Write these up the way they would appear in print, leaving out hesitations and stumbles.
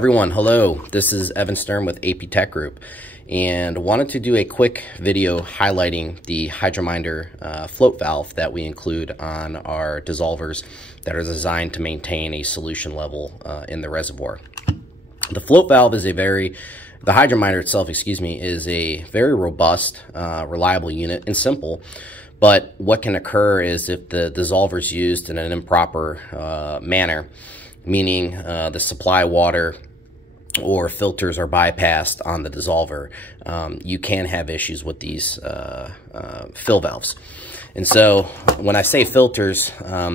Everyone, hello. This is Sturm with AP Tech Group, and wanted to do a quick video highlighting the hydrominder float valve that we include on our dissolvers that are designed to maintain a solution level in the reservoir. The float valve is the hydrominder itself, is a very robust, reliable unit and simple. But what can occur is if the dissolver is used in an improper manner, meaning the supply water or filters are bypassed on the dissolver, you can have issues with these fill valves. And so when I say filters,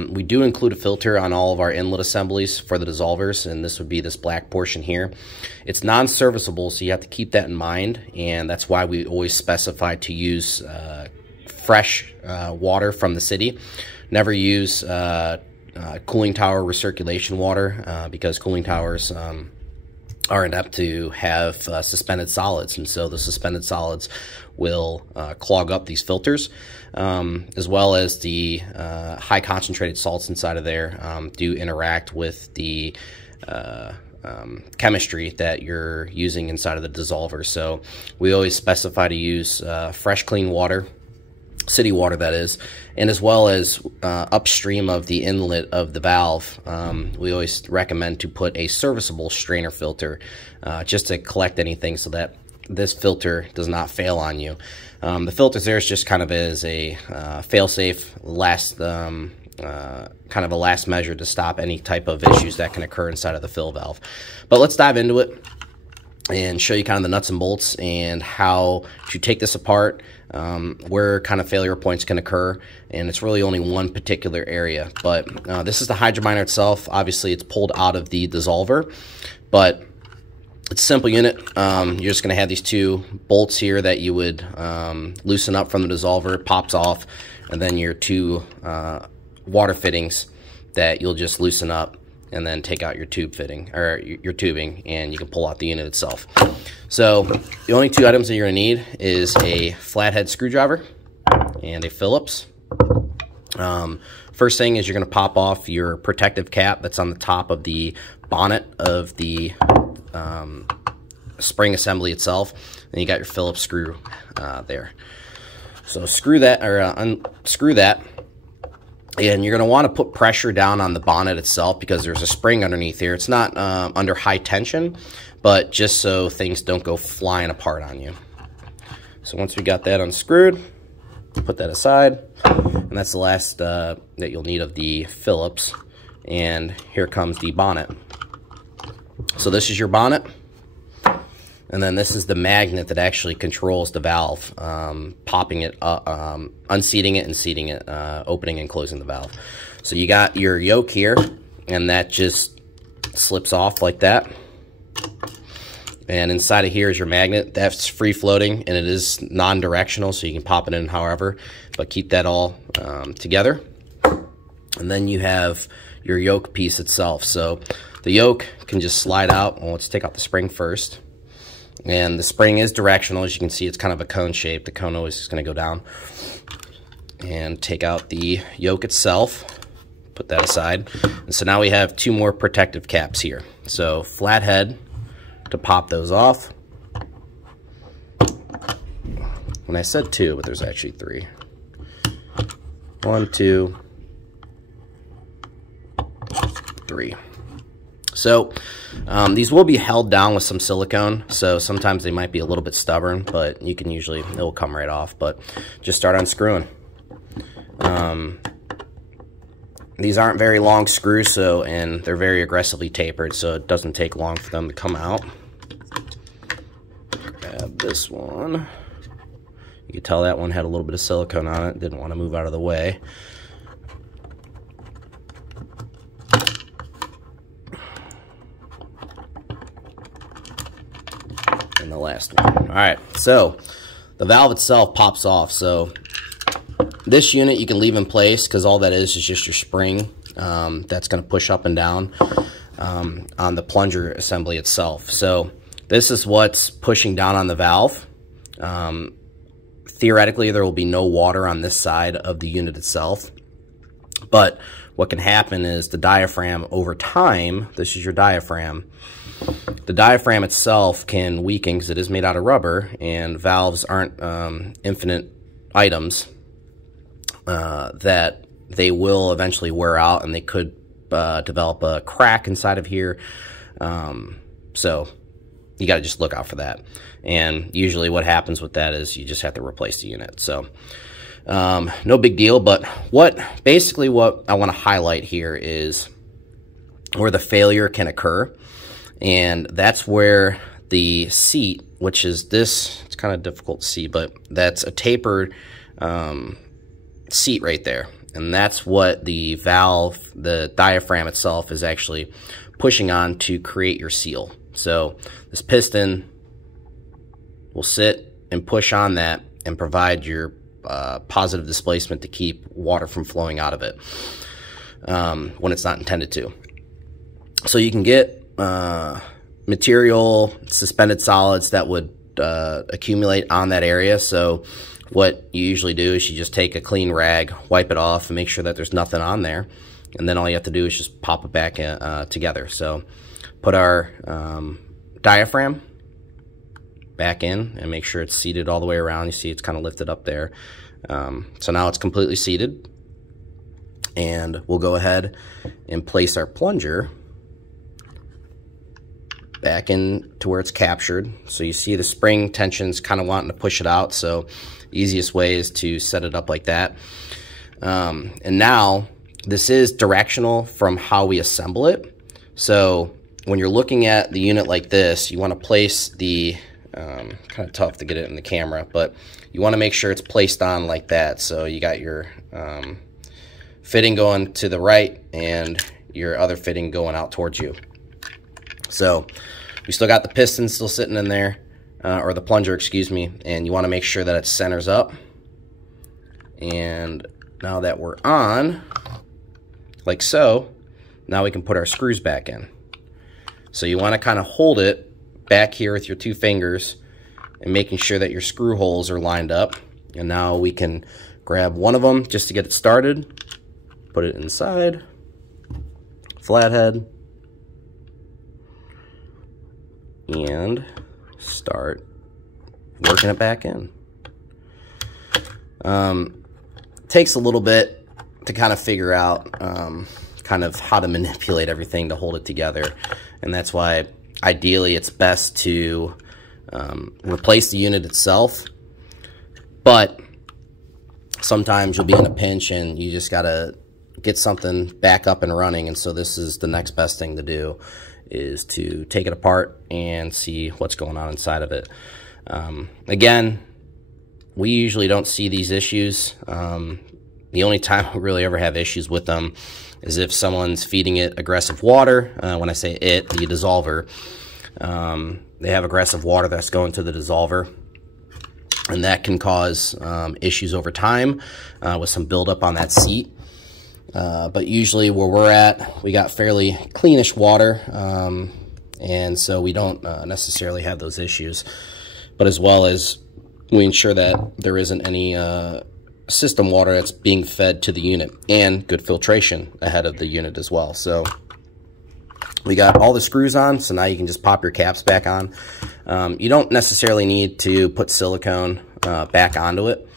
we do include a filter on all of our inlet assemblies for the dissolvers, and this would be this black portion here. It's non-serviceable, so you have to keep that in mind, and that's why we always specify to use fresh water from the city. Never use cooling tower recirculation water because cooling towers are inept to have suspended solids, and so the suspended solids will clog up these filters, as well as the high concentrated salts inside of there do interact with the chemistry that you're using inside of the dissolver. So we always specify to use fresh, clean water, city water that is, and as well as upstream of the inlet of the valve, we always recommend to put a serviceable strainer filter just to collect anything so that this filter does not fail on you. The filters there is just kind of as a fail-safe last kind of a last measure to stop any type of issues that can occur inside of the fill valve. But let's dive into it and show you kind of the nuts and bolts and how to take this apart, where kind of failure points can occur, and it's really only one particular area. But this is the hydrominder itself. Obviously it's pulled out of the dissolver, but it's a simple unit. You're just going to have these two bolts here that you would loosen up from the dissolver. It pops off, and then your two water fittings that you'll just loosen up and then take out your tube fitting or your tubing, and you can pull out the unit itself. So the only two items that you're going to need is a flathead screwdriver and a Phillips. First thing is you're going to pop off your protective cap that's on the top of the bonnet of the spring assembly itself, and you got your Phillips screw there. So screw that, or unscrew that. And you're going to want to put pressure down on the bonnet itself because there's a spring underneath here. It's not under high tension, but just so things don't go flying apart on you. So once we got that unscrewed, put that aside. And that's the last that you'll need of the Phillips. And here comes the bonnet. So this is your bonnet. And then this is the magnet that actually controls the valve, popping it up, unseating it and seating it, opening and closing the valve. So you got your yoke here, and that just slips off like that. And inside of here is your magnet. That's free floating, and it is non-directional, so you can pop it in however, but keep that all together. And then you have your yoke piece itself. So the yoke can just slide out. Well, let's take out the spring first. And the spring is directional. As you can see, it's kind of a cone shape. The cone always is going to go down. And take out the yoke itself. Put that aside. And so now we have two more protective caps here. So flathead to pop those off. When I said two, but there's actually three. 1, 2, 3. So these will be held down with some silicone, so sometimes they might be a little bit stubborn, but you can usually, it will come right off. But just start unscrewing. These aren't very long screws, and they're very aggressively tapered, so it doesn't take long for them to come out. Grab this one. You can tell that one had a little bit of silicone on it, didn't want to move out of the way. And the last one. All right, so the valve itself pops off. So this unit you can leave in place because all that is just your spring that's going to push up and down on the plunger assembly itself. So this is what's pushing down on the valve. Theoretically, there will be no water on this side of the unit itself, but what can happen is the diaphragm over time, this is your diaphragm, the diaphragm itself can weaken because it is made out of rubber, and valves aren't infinite items, that they will eventually wear out, and they could develop a crack inside of here. So you got to just look out for that. And usually what happens with that is you just have to replace the unit. So no big deal, but basically what I want to highlight here is where the failure can occur. And that's where the seat, which is this, it's kind of difficult to see, but that's a tapered seat right there. And that's what the valve, the diaphragm itself, is actually pushing on to create your seal. So this piston will sit and push on that and provide your positive displacement to keep water from flowing out of it when it's not intended to. So you can get material, suspended solids that would accumulate on that area. So what you usually do is you just take a clean rag, wipe it off, and make sure that there's nothing on there. And then all you have to do is just pop it back together. So put our diaphragm back in and make sure it's seated all the way around. You see it's kind of lifted up there. So now it's completely seated. And we'll go ahead and place our plunger back in to where it's captured. So you see the spring tension's kind of wanting to push it out. So the easiest way is to set it up like that. And now this is directional from how we assemble it. So when you're looking at the unit like this, you want to place the, kind of tough to get it in the camera, but you want to make sure it's placed on like that. So you got your fitting going to the right and your other fitting going out towards you. So we still got the piston still sitting in there, or the plunger, excuse me, and you want to make sure that it centers up. And now that we're on, like so, now we can put our screws back in. So you want to kind of hold it back here with your two fingers and making sure that your screw holes are lined up. And now we can grab one of them just to get it started, put it inside, flathead, and start working it back in. Takes a little bit to kind of figure out kind of how to manipulate everything to hold it together, and that's why ideally it's best to replace the unit itself, but sometimes you'll be in a pinch and you just gotta get something back up and running, and so this is the next best thing to do, is to take it apart and see what's going on inside of it. Again, we usually don't see these issues. The only time we really ever have issues with them is if someone's feeding it aggressive water. When I say it, the dissolver, they have aggressive water that's going to the dissolver, and that can cause issues over time with some buildup on that seat. But usually where we're at, we got fairly cleanish water, and so we don't necessarily have those issues. But as well as we ensure that there isn't any system water that's being fed to the unit, and good filtration ahead of the unit as well. So we got all the screws on, so now you can just pop your caps back on. You don't necessarily need to put silicone back onto it.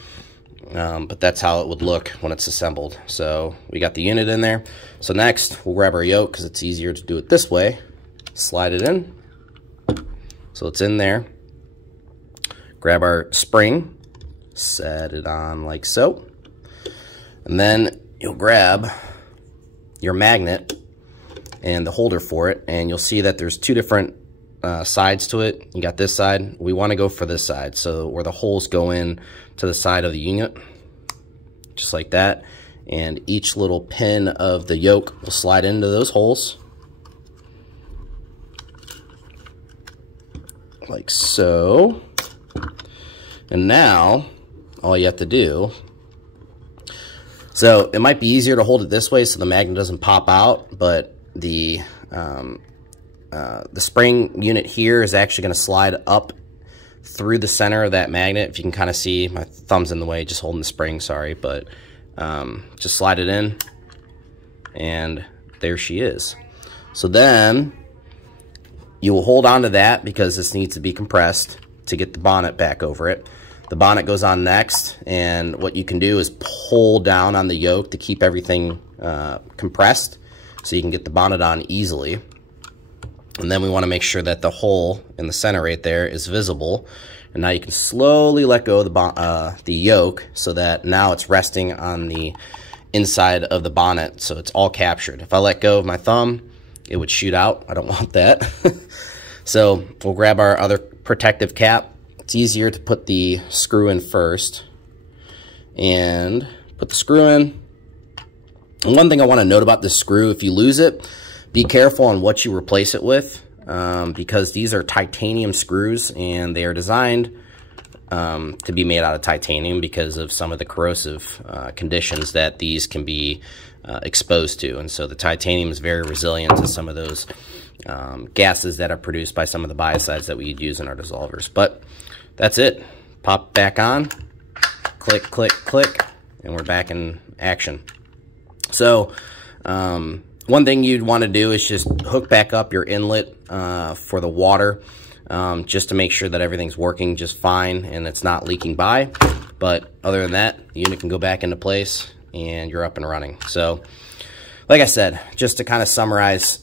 But that's how it would look when it's assembled. So we got the unit in there. So next we'll grab our yoke, because it's easier to do it this way. Slide it in. So it's in there. Grab our spring, set it on like so. And then you'll grab your magnet and the holder for it, and you'll see that there's two different sides to it. You got this side. We want to go for this side, so where the holes go in to the side of the unit, just like that. And each little pin of the yoke will slide into those holes, like so. And now all you have to do, so it might be easier to hold it this way so the magnet doesn't pop out, but the spring unit here is actually going to slide up through the center of that magnet. If you can kind of see, my thumb's in the way, just holding the spring, sorry, but just slide it in, and there she is. So then You will hold on to that because this needs to be compressed to get the bonnet back over it. The bonnet goes on next, and what you can do is pull down on the yoke to keep everything compressed so you can get the bonnet on easily. And then we want to make sure that the hole in the center right there is visible. And now you can slowly let go of the yoke so that now it's resting on the inside of the bonnet, so it's all captured. If I let go of my thumb, it would shoot out. I don't want that. So we'll grab our other protective cap. It's easier to put the screw in first. And put the screw in. And one thing I want to note about this screw, if you lose it, be careful on what you replace it with, because these are titanium screws and they are designed to be made out of titanium because of some of the corrosive conditions that these can be exposed to. And so the titanium is very resilient to some of those gases that are produced by some of the biocides that we use in our dissolvers. But that's it. Pop back on, click, click, click, and we're back in action. So one thing you'd want to do is just hook back up your inlet for the water, just to make sure that everything's working just fine and it's not leaking by. But other than that, the unit can go back into place and you're up and running. So like I said, just to kind of summarize,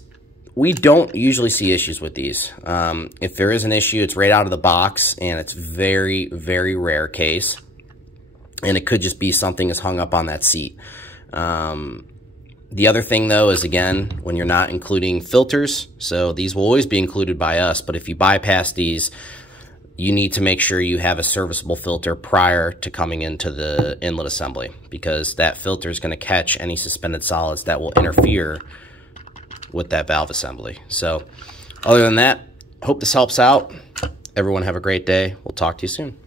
we don't usually see issues with these. If there is an issue, it's right out of the box, and it's very, very rare case. And it could just be something that's hung up on that seat. The other thing, though, is, again, when you're not including filters, so these will always be included by us, but if you bypass these, you need to make sure you have a serviceable filter prior to coming into the inlet assembly, because that filter is going to catch any suspended solids that will interfere with that valve assembly. So other than that, hope this helps out. Everyone have a great day. We'll talk to you soon.